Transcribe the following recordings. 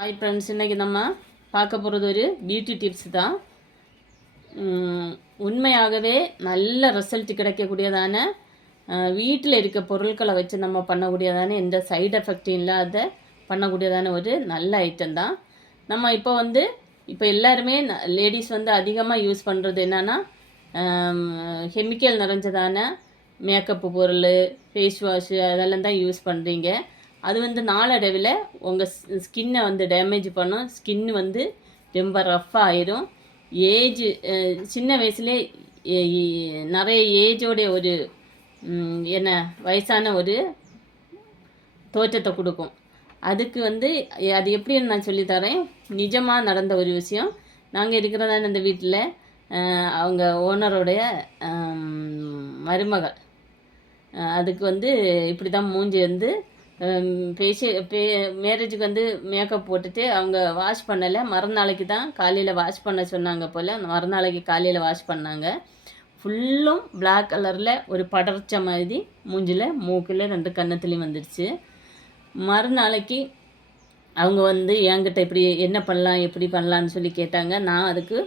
Hi friends, இன்றைக்கி நம்ம பார்க்க போகிறது ஒரு பியூட்டி டிப்ஸ் தான். உண்மையாகவே நல்ல ரிசல்ட் கிடைக்கக்கூடியதான வீட்டில் இருக்க பொருட்களை வச்சு நம்ம பண்ணக்கூடியதான எந்த சைடு எஃபெக்டும் இல்லாத பண்ணக்கூடியதான ஒரு நல்ல ஐட்டம் தான். நம்ம இப்போ எல்லாருமே லேடிஸ் அதிகமாக யூஸ் பண்ணுறது என்னென்னா கெமிக்கல் நிறைஞ்சதான மேக்கப்பு பொருள், ஃபேஸ் வாஷு அதெல்லாம் தான் யூஸ் பண்ணுறீங்க. அது நாளடைவில் உங்கள் ஸ்கின்னை டேமேஜ் பண்ணும். ஸ்கின் ரொம்ப ரஃப்பாக ஆயிடும். சின்ன வயசுலே நிறைய ஏஜோடைய ஒரு வயசான ஒரு தோற்றத்தை கொடுக்கும். அதுக்கு அது எப்படின்னு நான் சொல்லித்தரேன். நிஜமாக நடந்த ஒரு விஷயம். நாங்கள் இருக்கிறதான இந்த வீட்டில் அவங்க ஓனருடைய மருமகள் அதுக்கு இப்படி தான் மூஞ்சி மேரேஜுக்கு மேக்கப் போட்டுட்டு அவங்க வாஷ் பண்ணலை. மறுநாளைக்கு தான் காலையில் வாஷ் பண்ண சொன்னாங்க போல். மறுநாளைக்கு காலையில் வாஷ் பண்ணாங்க. ஃபுல்லும் பிளாக் கலரில் ஒரு படர்ச்ச மாதிரி மூஞ்சில், மூக்கில், 2 கன்னத்துலேயும் வந்துடுச்சு. மறுநாளைக்கு அவங்க என்கிட்ட இப்படி என்ன பண்ணலாம், எப்படி பண்ணலான்னு சொல்லி கேட்டாங்க. நான் அதுக்கு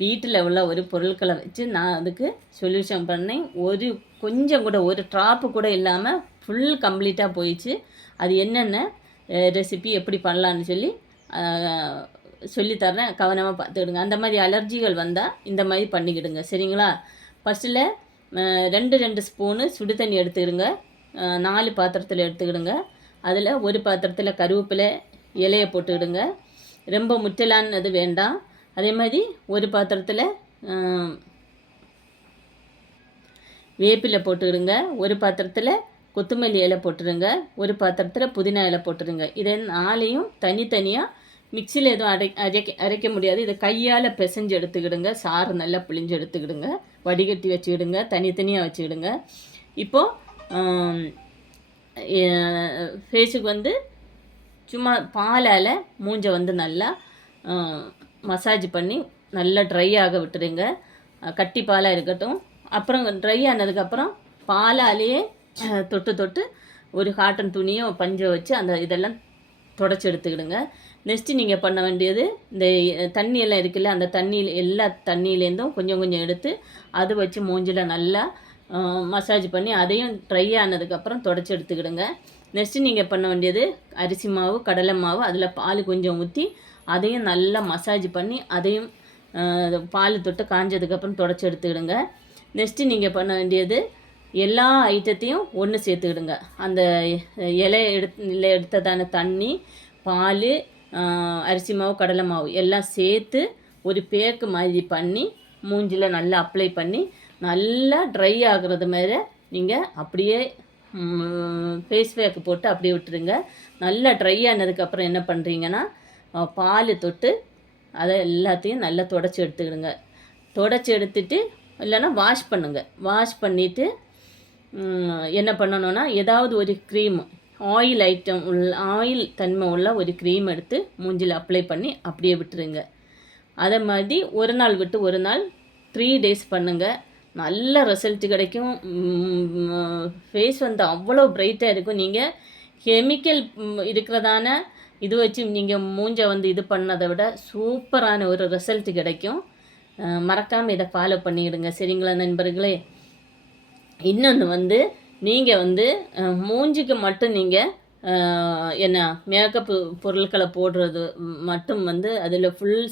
வீட்டில் உள்ள ஒரு பொருட்களை வச்சு நான் அதுக்கு சொல்யூஷன் பண்ணேன். கொஞ்சம் கூட ஒரு ட்ராப்பு கூட இல்லாமல் ஃபுல் கம்ப்ளீட்டாக போயிடுச்சு. அது என்னென்ன ரெசிபி எப்படி பண்ணலான்னு சொல்லித்தரேன். கவனமாக பார்த்துக்கிடுங்க. அந்த மாதிரி அலர்ஜிகள் வந்தால் இந்த மாதிரி பண்ணிக்கிடுங்க, சரிங்களா? ஃபஸ்ட்டில் 2 ஸ்பூனு சுடு தண்ணி எடுத்துக்கிடுங்க. 4 பாத்திரத்தில் எடுத்துக்கிடுங்க. அதில் ஒரு பாத்திரத்தில் கருவேப்பிலை இலையை போட்டுக்கிடுங்க. ரொம்ப முற்றலானது வேண்டாம். அதே மாதிரி ஒரு பாத்திரத்தில் வேப்பிலை போட்டுக்கிடுங்க. ஒரு பாத்திரத்தில் கொத்தமல்லி இலை போட்டுருங்க. ஒரு பாத்திரத்தில் புதினா இலை போட்டுருங்க. இதை 4ஐயும் தனித்தனியாக மிக்சியில் எதுவும் அரைக்க முடியாது. இதை கையால் பிசைஞ்சு எடுத்துக்கிடுங்க. சாறு நல்லா பிழிஞ்சு எடுத்துக்கிடுங்க. வடிகட்டி வச்சுக்கிடுங்க. தனித்தனியாக வச்சுக்கிடுங்க. இப்போது ஃபேஸுக்கு சும்மா பாலால் மூஞ்சை நல்லா மசாஜ் பண்ணி நல்லா ட்ரை ஆக விட்டுருங்க. கட்டி பாலாக இருக்கட்டும். அப்புறம் ட்ரை ஆனதுக்கப்புறம் பாலாலேயே தொட்டு ஒரு காட்டன் துணியோ பஞ்சை வச்சு இதெல்லாம் தொடச்சி எடுத்துக்கிடுங்க. நெக்ஸ்ட்டு நீங்கள் பண்ண வேண்டியது, இந்த தண்ணியெல்லாம் இருக்குல்ல, அந்த எல்லா தண்ணியிலேருந்தும் கொஞ்சம் கொஞ்சம் எடுத்து அதை வச்சு மூஞ்சில் நல்லா மசாஜ் பண்ணி அதையும் ட்ரை ஆனதுக்கப்புறம் தொடச்சி எடுத்துக்கிடுங்க. நெக்ஸ்ட்டு நீங்கள் பண்ண வேண்டியது, அரிசி மாவு, கடலை மாவு, அதில் பால் கொஞ்சம் ஊற்றி அதையும் நல்லா மசாஜ் பண்ணி அதையும் பால் தொட்டு காஞ்சதுக்கப்புறம் தொடச்சி எடுத்துக்கிடுங்க. நெக்ஸ்ட்டு நீங்கள் பண்ண வேண்டியது, எல்லா ஐட்டத்தையும் ஒன்று சேர்த்துக்கிடுங்க. அந்த எடுத்ததான தண்ணி, பால், அரிசி மாவு, கடலை மாவு எல்லாம் சேர்த்து ஒரு பேக்கு மாதிரி பண்ணி மூஞ்சில் நல்லா அப்ளை பண்ணி நல்லா ட்ரை ஆகுறது மாதிரி நீங்கள் அப்படியே ஃபேஸ் பேக்கு போட்டு அப்படியே விட்டுருங்க. நல்லா ட்ரை ஆனதுக்கப்புறம் என்ன பண்ணுறீங்கன்னா, பால் தொட்டு அதை எல்லாத்தையும் நல்லா தொடச்சி எடுத்துக்கிடுங்க. தொடச்சி எடுத்துட்டு இல்லைன்னா வாஷ் பண்ணுங்கள். வாஷ் பண்ணிவிட்டு என்ன பண்ணணுன்னா, ஏதாவது ஒரு க்ரீம், ஆயில் தன்மை உள்ள ஒரு க்ரீம் எடுத்து மூஞ்சில் அப்ளை பண்ணி அப்படியே விட்டுருங்க. அதை மாதிரி ஒரு நாள் விட்டு ஒரு நாள் 3 days பண்ணுங்கள். நல்ல ரிசல்ட் கிடைக்கும். ஃபேஸ் அவ்வளோ பிரைட்டாக இருக்கும். நீங்கள் கெமிக்கல் இருக்கிறதான இது வச்சு நீங்கள் மூஞ்சை இது பண்ணதை விட சூப்பரான ஒரு ரிசல்ட் கிடைக்கும். மறக்காமல் இதை ஃபாலோ பண்ணிவிடுங்க, சரிங்களா நண்பர்களே? இன்னொன்று நீங்கள் மூஞ்சிக்கு மட்டும் நீங்கள் மேக்கப்பு பொருட்களை போடுறது மட்டும் அதில் ஃபுல்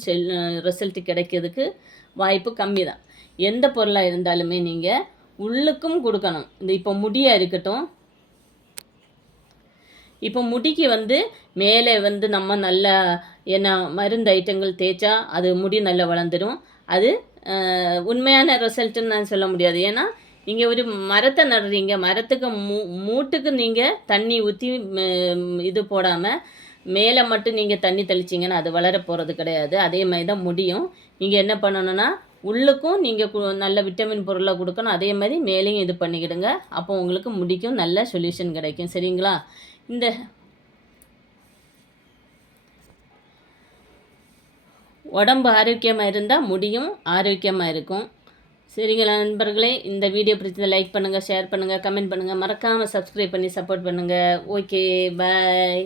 ரிசல்ட் கிடைக்கிறதுக்கு வாய்ப்பு கம்மி தான். எந்த பொருளாக இருந்தாலுமே நீங்கள் உள்ளுக்கும் கொடுக்கணும். இப்போ முடியாக இருக்கட்டும், இப்போ முடிக்கு மேலே நம்ம நல்லா மருந்து ஐட்டங்கள் தேய்ச்சா அது முடி நல்லா வளர்ந்துடும். அது உண்மையான ரிசல்ட்டுன்னு நான் சொல்ல முடியாது. ஏன்னா நீங்கள் ஒரு மரத்தை நடுறீங்க, மரத்துக்கு மூட்டுக்கு நீங்கள் தண்ணி ஊற்றி இது போடாமல் மேலே மட்டும் நீங்கள் தண்ணி தெளிச்சிங்கன்னா அது வளர போகிறது கிடையாது. அதே மாதிரி தான் முடியும். நீங்கள் என்ன பண்ணணுன்னா, உள்ளுக்கும் நீங்கள் நல்ல விட்டமின் பொருளை கொடுக்கணும். அதே மாதிரி மேலேயும் இது பண்ணிக்கிடுங்க. அப்போ உங்களுக்கு முடிக்கும் நல்ல சொல்யூஷன் கிடைக்கும், சரிங்களா? இந்த உடம்பு ஆரோக்கியமாக இருந்தால் முடியும் ஆரோக்கியமாக இருக்கும், சரிங்களா நண்பர்களே? இந்த வீடியோ பிடிச்சதை லைக் பண்ணுங்கள், ஷேர் பண்ணுங்கள், கமெண்ட் பண்ணுங்கள். மறக்காமல் சப்ஸ்கிரைப் பண்ணி சப்போர்ட் பண்ணுங்கள். ஓகே, பாய்.